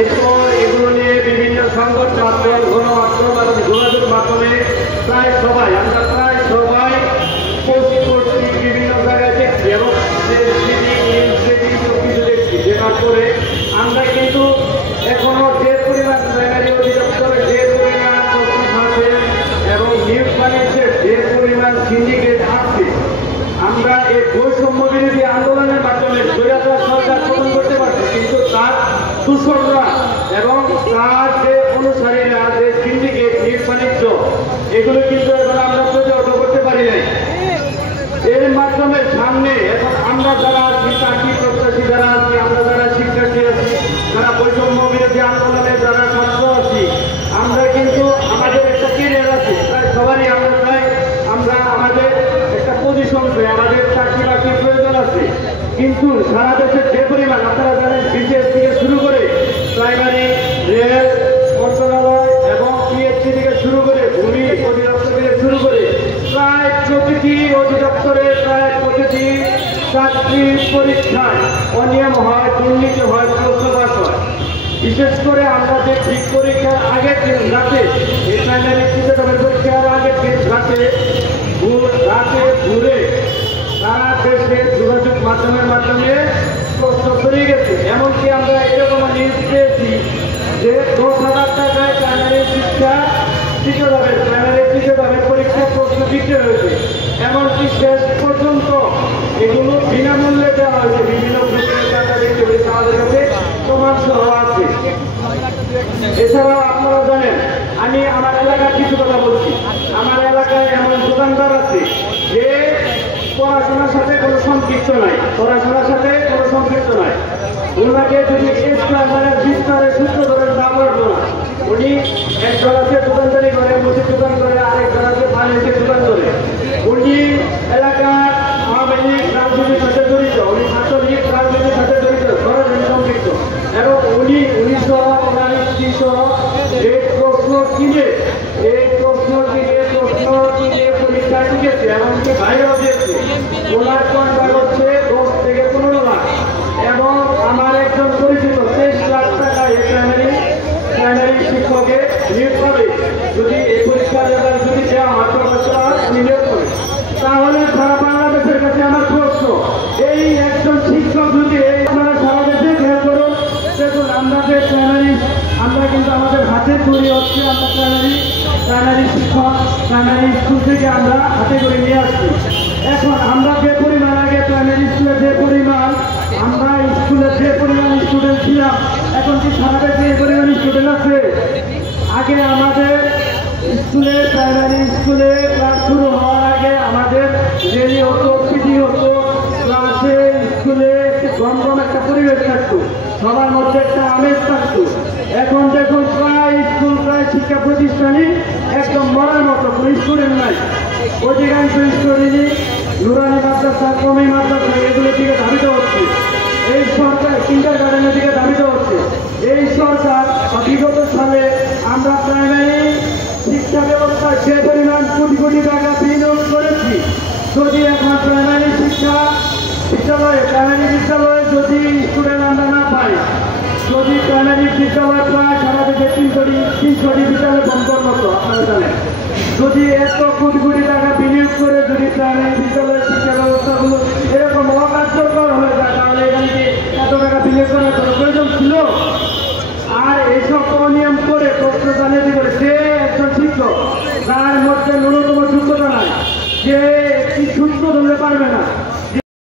এরপর এগুলো নিয়ে বিভিন্ন সংবাদ মাধ্যম, গণমাধ্যম এবং যোগাযোগ মাধ্যমে প্রায় সবাই পোস্ট করছি, বিভিন্ন জায়গায় দেখছি এবং কিছু দেখছি। দেখার পরে আমরা কিন্তু এখনো যে পরিমাণ প্রাইমারি অধিদপ্তরে যে পরিমাণ আছে এবং নিউজ বাণিজ্যের যে পরিমাণ সিন্ডিকেট আছে, আমরা এই বৈষম্য বিরোধী আন্দোলনের মাধ্যমে স্বৈরাচার সরকার পতন করতে পারছি, কিন্তু তার দূষণরা এবং তার যে অনুসারীরা যে সিন্ডিকেট নিউজ বাণিজ্য এগুলো কিন্তু এখন আমরা প্রতিহত করতে পারি নাই। এর মাধ্যমে সামনে এখন আমরা যারা আছি, চাকরি প্রত্যাশী যারা আছি, আমরা যারা শিক্ষার্থী আছি, যারা বৈষম্য বিরোধী আন্দোলনে যারা ছাত্র আছি, আমরা কিন্তু আমাদের একটা কেরিয়ার আছে, প্রায় সবারই আমরা চাই আমরা আমাদের একটা পজিশন চাই, আমাদের চাকরি বাকরির প্রয়োজন আছে। কিন্তু সারা দেশের যে পরিমাণ আপনারা জানেন, বিসিএস থেকে শুরু করে প্রাইমারি, রেল মন্ত্রণালয় এবং পিএইচসি থেকে শুরু করে ভূমি অধিদপ্তর থেকে শুরু করে প্রায় প্রতিটি অধিদপ্তরে প্রায় প্রতিটি চাকরি পরীক্ষায় অনিয়ম হয়, দুর্নীতি হয়, প্রশ্নপাত হয়। বিশেষ করে আমরা যে ঠিক পরীক্ষার আগের দিন রাতে, এই প্রাইমারি পরীক্ষার আগের দিন রাতে ঘুরে সারা দেশে যোগাযোগ মাধ্যমের মাধ্যমে প্রশ্ন ছড়িয়ে গেছে। এমনকি আমরা এরকম নিউজ পেয়েছি যে 10,000 টাকায় প্রাইমারি শিক্ষা প্রাইমারি পরীক্ষার প্রশ্ন বিক্রি হয়েছে। এমনকি শেষ পর্যন্ত এগুলো বিনামূল্যে দেওয়া হয়েছে, বিভিন্ন টাকা দিতে হয়েছে, আমাদের কাছে প্রমাণ সহ আছে। এছাড়াও আপনারা জানেন, আমি আমার এলাকার কিছু কথা বলছি। আমার এলাকায় এমন দোকানদার আছে যে পড়াশোনার সাথে কোনো সম্পৃক্ত নাই, ওনাকে যদি বিস্তারের সূত্র ধরে না বলবো না, উনি একজন আছে দোকানদারি করে, মুদির দোকান করে, আরেকজন আছে ফার্মেসির দোকান করে। উনি এলাকার আওয়ামী লীগ রাজনীতির সাথে জড়িত, উনি ছাত্রলীগ রাজনীতির সাথে জড়িত, সরাসরি সম্পৃক্ত। এবং উনি 1919 এই প্রশ্ন কিনে পরীক্ষা শিখেছে, এমনকি বাইরেও দিয়েছে। ওনার কন্ট্রাক্ট হচ্ছে 10 থেকে 15 লাখ। এবং আমার একজন পরিচিত 23 লাখ টাকা প্রাইমারি শিক্ষকের নিয়োগ পাবে যদি এই পরীক্ষার রেজাল্ট যদি দেওয়া হয়, উনি নিয়োগ করবে। তাহলে সারা বাংলাদেশের কাছে আমার প্রশ্ন, এই একজন শিক্ষক যদি আপনারা সারা দেশে খেয়াল করুন, দেখুন আমরা যে আমরা কিন্তু আমাদের হাতে তৈরি হচ্ছে, আমরা প্রাইমারি শিক্ষক প্রাইমারি স্কুল থেকে আমরা হাতে করে নিয়ে আসছি। এখন আমরা যে পরিমাণ আগে প্রাইমারি স্কুলে যে পরিমাণ আমরা স্কুলে যে পরিমাণ স্টুডেন্ট ছিলাম, এখন কি সারা দেশে এই পরিমাণ স্টুডেন্ট আছে? আগে আমাদের স্কুলে প্রাইমারি স্কুলে ক্লাস শুরু হওয়ার আগে আমাদের রেলি হতো, পিটি হতো, ক্লাসে স্কুলে গমগম একটা পরিবেশ থাকতো, সবার মধ্যে একটা আমেজ থাকতো। এখন দেখুন প্রায় শিক্ষা প্রতিষ্ঠানই একদম মরার মতো, কোনো স্টুডেন্ট নাই। অধিকাংশ স্টুডেন্টই নুরানি মাদ্রাসা, কমি মাদ্রাসা এগুলোর দিকে ধাবিত হচ্ছে। এই সরকার কিন্ডারগার্টেনের দিকে ধাবিত হচ্ছে। এই সরকার বিগত সালে আমরা প্রাইমারি শিক্ষা ব্যবস্থায় যে পরিমাণ কোটি কোটি টাকা বিনিয়োগ করেছি, যদি এখন প্রাইমারি বিদ্যালয়ে যদি স্টুডেন্ট আমরা না পাই, যদি প্রাইমারি বিদ্যালয় প্রায় সারা দেশে 300টি বিদ্যালয় বন্ধর মতো, আপনারা জানেন, যদি এত কোটি কোটি টাকা বিনিয়োগ করে যদি প্রাইমারি বিদ্যালয়ের শিক্ষা ব্যবস্থাগুলো এরকম অকার্যকর হয়ে যায়, তাহলে এখানে কি এত টাকা বিনিয়োগ করার কোনো প্রয়োজন ছিল? আর এইসব অনিয়ম করে প্রশ্ন জানিয়ে করে যে একজন শিক্ষক যার মধ্যে ন্যূনতম যোগ্যতা নাই, যে একটি সূত্র ধরতে পারবে না,